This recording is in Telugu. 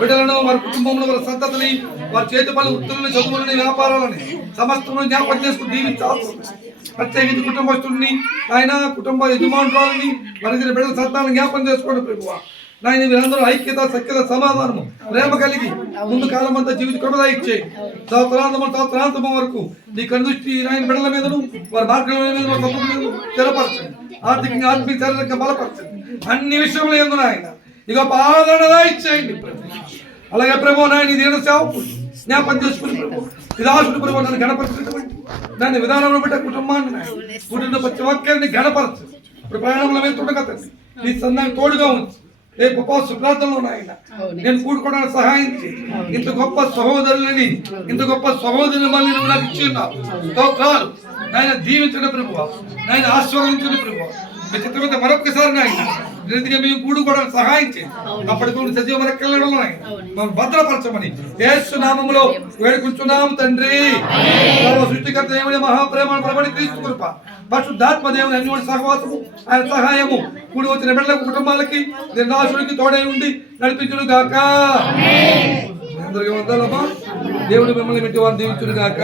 బిడ్డలను వారి కుటుంబంలో వారి సంతతిని వారి చేతి పనులు వృత్తులను చదువులని వ్యాపారాలని సమస్తను జ్ఞాపకం చేసుకుని దీవించాల్సి ప్రత్యేకించి కుటుంబస్తుల్ని ఆయన కుటుంబ యజమానురాలని వారి బిడ్డల సంతానం జ్ఞాపకం చేసుకోండి ప్రభువా. నాయన వీరందరూ ఐక్యత సఖ్యత సమాధానము ప్రేమ కలిగి ముందు కాలం అంతా జీవిత కృపదా ఇచ్చేయి. సంవత్సరాంతము వరకు నీ కనుదృష్టి నాయన బిడ్డల మీదను వారి మార్గం మీద స్థిరపరచండి. ఆర్థికంగా ఆత్మీయ శారీరకంగా బలపరచండి. అన్ని విషయంలో ఎందుకు ఆయన ఇక ఆదరణగా ఇచ్చేయండి ప్రభు. అలాగే ప్రభు నాయన దీని సేవకు జ్ఞాపకం చేసుకుని ప్రభు విదాసుడు ప్రభు నన్ను గణపరచినటువంటి దాని విధానంలో బట్టి కుటుంబాన్ని కుటుంబ ప్రతి ఒక్కరిని గణపరచు. ఇప్పుడు ప్రయాణంలో వెళ్తుండగా తండ్రి నీ సందానికి తోడుగా ఉంది. రేపు ఉపవాస ప్రార్థనలో నాయన నేను కూడుకోవడానికి సహాయం చేయి. ఇంత గొప్ప సహోదరులని ఇంత గొప్ప సహోదరుని మళ్ళీ నువ్వు నాకు ఇచ్చిన్నావు. స్తోత్రాలు నాయన. దీవించండి ప్రభువా, నాయన ఆశీర్వదించండి ప్రభువా. మీ చిత్రమైన మరొకసారి నాయన ఎందుకంటే మేము కూడుకోవడానికి సహాయం చేయండి. అప్పటికి సజీవ మరకెళ్ళడం మనం భద్రపరచమని యేసు నామములో వేడుకుంటున్నాము తండ్రి. సృష్టికర్త దేవుని మహాప్రేమ ప్రభని క్రీస్తు కృప పరిశుద్ధాత్మ దేవుని అన్యోన్య సహవాసము ఆయన సహాయము కూడి వచ్చిన బిడ్డలకు కుటుంబాలకి నాశుడికి తోడై ఉండి నడిపించును గాక. అందరికీ వందలమ్మా. దేవుడు మిమ్మల్ని పెట్టి వారు దీవించును గాక.